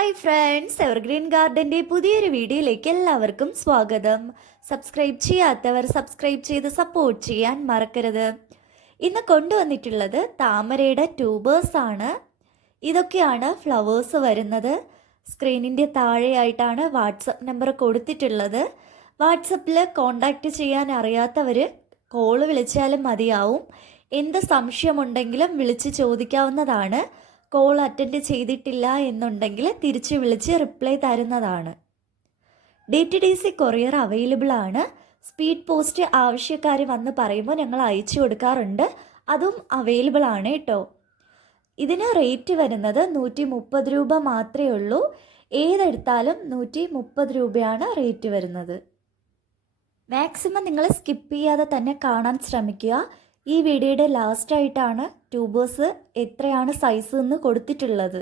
Hi friends, evergreen ഗാർഡൻ്റെ പുതിയൊരു വീഡിയോയിലേക്ക് എല്ലാവർക്കും സ്വാഗതം. സബ്സ്ക്രൈബ് ചെയ്യാത്തവർ സബ്സ്ക്രൈബ് ചെയ്ത് സപ്പോർട്ട് ചെയ്യാൻ മറക്കരുത്. ഇന്ന് കൊണ്ടുവന്നിട്ടുള്ളത് താമരയുടെ ട്യൂബേഴ്സാണ്. ഇതൊക്കെയാണ് ഫ്ലവേഴ്സ് വരുന്നത്. സ്ക്രീനിൻ്റെ താഴെയായിട്ടാണ് വാട്സപ്പ് നമ്പർ കൊടുത്തിട്ടുള്ളത്. വാട്സപ്പിൽ കോണ്ടാക്റ്റ് ചെയ്യാൻ അറിയാത്തവർ കോള് വിളിച്ചാലും മതിയാവും. എന്ത് സംശയമുണ്ടെങ്കിലും വിളിച്ച് ചോദിക്കാവുന്നതാണ്. കോൾ അറ്റൻഡ് ചെയ്തിട്ടില്ല എന്നുണ്ടെങ്കിൽ തിരിച്ച് വിളിച്ച് റിപ്ലൈ തരുന്നതാണ്. DTDC കൊറിയർ അവൈലബിൾ ആണ്. സ്പീഡ് പോസ്റ്റ് ആവശ്യക്കാർ വന്ന് പറയുമ്പോൾ ഞങ്ങൾ അയച്ചു കൊടുക്കാറുണ്ട്. അതും അവൈലബിൾ ആണ് കേട്ടോ. ഇതിന് റേറ്റ് വരുന്നത് 130 രൂപ മാത്രമേ ഉള്ളൂ. ഏതെടുത്താലും 130 രൂപയാണ് റേറ്റ് വരുന്നത്. മാക്സിമം നിങ്ങൾ സ്കിപ്പ് ചെയ്യാതെ തന്നെ കാണാൻ ശ്രമിക്കുക. ഈ വീഡിയോയുടെ ലാസ്റ്റായിട്ടാണ് ട്യൂബേഴ്സ് എത്രയാണ് സൈസ് എന്ന് കൊടുത്തിട്ടുള്ളത്.